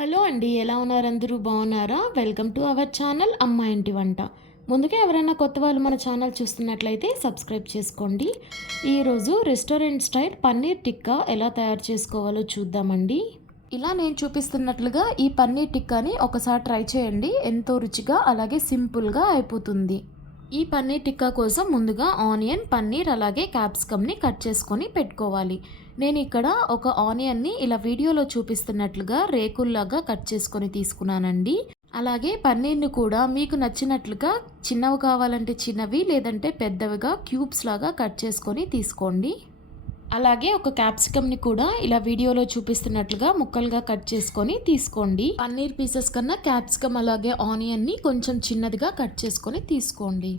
Hello అండి ఎలా ఉన్నారు అందరూ? బాగున్నారా? వెల్కమ్ టు అవర్ ఛానల్ అమ్మ ఇంటి వంట. ముందుగా ఎవరైనా కొత్త వాళ్ళు మన ఛానల్ చూస్తున్నట్లయితే సబ్స్క్రైబ్ చేసుకోండి. ఈరోజు రెస్టారెంట్ స్టైల్ పన్నీర్ టిక్కా ఎలా తయారు చేసుకోవాలో చూద్దామండి. ఇలా నేను చూపిస్తున్నట్లుగా ఈ పన్నీర్ టిక్కాని ఒకసారి ట్రై చేయండి. ఎంతో రుచిగా అలాగే సింపుల్గా అయిపోతుంది. ఈ పన్నీర్ టిక్కా కోసం ముందుగా ఆనియన్ పన్నీర్ అలాగే క్యాప్సికమ్ని కట్ చేసుకొని పెట్టుకోవాలి. నేను ఇక్కడ ఒక ఆనియన్ని ఇలా వీడియోలో చూపిస్తున్నట్లుగా రేకుల్లాగా కట్ చేసుకొని తీసుకున్నానండి. అలాగే పన్నీర్ని కూడా మీకు నచ్చినట్లుగా చిన్నవి కావాలంటే చిన్నవి లేదంటే పెద్దవిగా క్యూబ్స్ లాగా కట్ చేసుకొని తీసుకోండి. అలాగే ఒక క్యాప్సికమ్ని కూడా ఇలా వీడియోలో చూపిస్తున్నట్లుగా ముక్కలుగా కట్ చేసుకొని తీసుకోండి. పన్నీర్ పీసెస్ కన్నా క్యాప్సికమ్ అలాగే ఆనియన్ని కొంచెం చిన్నదిగా కట్ చేసుకొని తీసుకోండి.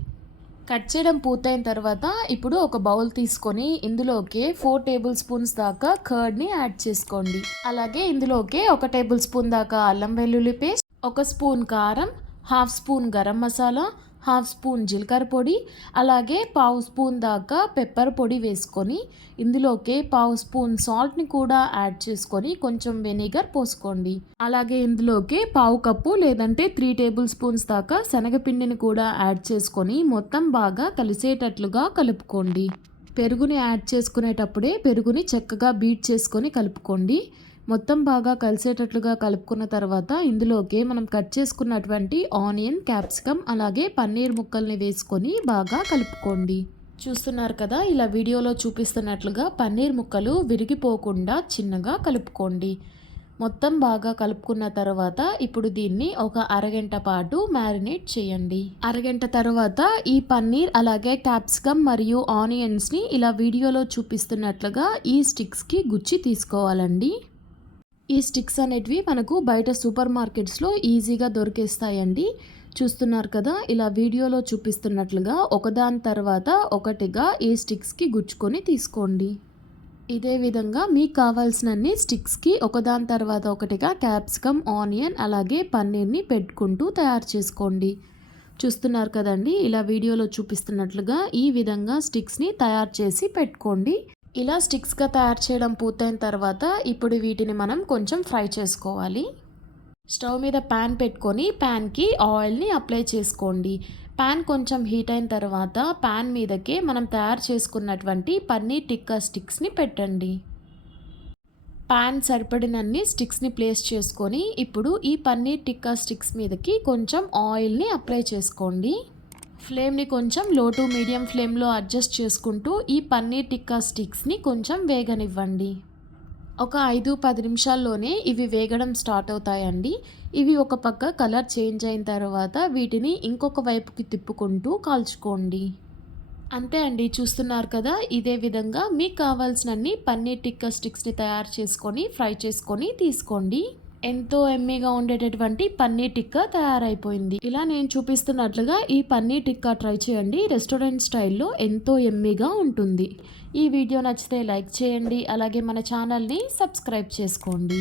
కట్ చేయడం పూర్తయిన తర్వాత ఇప్పుడు ఒక బౌల్ తీసుకొని ఇందులోకి ఫోర్ టేబుల్ స్పూన్స్ దాకా కర్డ్ని యాడ్ చేసుకోండి. అలాగే ఇందులోకి ఒక టేబుల్ స్పూన్ దాకా అల్లం వెల్లుల్లి పేస్ట్ ఒక స్పూన్ కారం half spoon garam masala half spoon జీలకర్ర పొడి అలాగే పావు స్పూన్ దాకా పెప్పర్ పొడి వేసుకొని ఇందులోకి పావు స్పూన్ సాల్ట్ని కూడా యాడ్ చేసుకొని కొంచెం వెనిగర్ పోసుకోండి. అలాగే ఇందులోకి పావు కప్పు లేదంటే త్రీ టేబుల్ స్పూన్స్ దాకా శనగపిండిని కూడా యాడ్ చేసుకొని మొత్తం బాగా కలిసేటట్లుగా కలుపుకోండి. పెరుగుని యాడ్ చేసుకునేటప్పుడే పెరుగుని చక్కగా బీట్ చేసుకొని కలుపుకోండి. మొత్తం బాగా కలిసేటట్లుగా కలుపుకున్న తర్వాత ఇందులోకి మనం కట్ చేసుకున్నటువంటి ఆనియన్ క్యాప్సికమ్ అలాగే పన్నీర్ ముక్కల్ని వేసుకొని బాగా కలుపుకోండి. చూస్తున్నారు కదా ఇలా వీడియోలో చూపిస్తున్నట్లుగా పన్నీర్ ముక్కలు విరిగిపోకుండా చిన్నగా కలుపుకోండి. మొత్తం బాగా కలుపుకున్న తర్వాత ఇప్పుడు దీన్ని ఒక అరగంట పాటు మ్యారినేట్ చేయండి. అరగంట తర్వాత ఈ పన్నీర్ అలాగే క్యాప్సికమ్ మరియు ఆనియన్స్ని ఇలా వీడియోలో చూపిస్తున్నట్లుగా ఈ స్టిక్స్కి గుచ్చి తీసుకోవాలండి. ఈ స్టిక్స్ అనేటివి మనకు బయట సూపర్ మార్కెట్స్లో ఈజీగా దొరికేస్తాయండి. చూస్తున్నారు కదా ఇలా వీడియోలో చూపిస్తున్నట్లుగా ఒకదాని తర్వాత ఒకటిగా ఈ స్టిక్స్కి గుచ్చుకొని తీసుకోండి. ఇదే విధంగా మీకు కావాల్సినన్ని స్టిక్స్కి ఒకదాని తర్వాత ఒకటిగా క్యాప్సికమ్ ఆనియన్ అలాగే పన్నీర్ని పెట్టుకుంటూ తయారు చేసుకోండి. చూస్తున్నారు కదండి ఇలా వీడియోలో చూపిస్తున్నట్లుగా ఈ విధంగా స్టిక్స్ని తయారు చేసి పెట్టుకోండి. ఇలా స్టిక్స్గా తయారు చేయడం పూర్తయిన తర్వాత ఇప్పుడు వీటిని మనం కొంచెం ఫ్రై చేసుకోవాలి. స్టవ్ మీద ప్యాన్ పెట్టుకొని ప్యాన్కి ఆయిల్ని అప్లై చేసుకోండి. ప్యాన్ కొంచెం హీట్ అయిన తర్వాత ప్యాన్ మీదకే మనం తయారు చేసుకున్నటువంటి పన్నీర్ టిక్కా స్టిక్స్ని పెట్టండి. ప్యాన్ సరిపడినన్ని స్టిక్స్ని ప్లేస్ చేసుకొని ఇప్పుడు ఈ పన్నీర్ టిక్కా స్టిక్స్ మీదకి కొంచెం ఆయిల్ని అప్లై చేసుకోండి. ఫ్లేమ్ని కొంచెం లో టు మీడియం ఫ్లేమ్లో అడ్జస్ట్ చేసుకుంటూ ఈ పన్నీర్ టిక్కా స్టిక్స్ని కొంచెం వేగనివ్వండి. ఒక ఐదు పది నిమిషాల్లోనే ఇవి వేగడం స్టార్ట్ అవుతాయండి. ఇవి ఒక పక్క కలర్ చేంజ్ అయిన తర్వాత వీటిని ఇంకొక వైపుకి తిప్పుకుంటూ కాల్చుకోండి. అంతే అండి చూస్తున్నారు కదా? ఇదే విధంగా మీకు కావాల్సినన్ని పన్నీర్ టిక్కా స్టిక్స్ని తయారు చేసుకొని ఫ్రై చేసుకొని తీసుకోండి. ఎంతో ఎమ్మీగా ఉండేటటువంటి పన్నీర్ టిక్కా తయారైపోయింది. ఇలా నేను చూపిస్తున్నట్లుగా ఈ పన్నీర్ టిక్కా ట్రై చేయండి. రెస్టారెంట్ స్టైల్లో ఎంతో ఎమ్మీగా ఉంటుంది. ఈ వీడియో నచ్చితే లైక్ చేయండి. అలాగే మన ఛానల్ని సబ్స్క్రైబ్ చేసుకోండి.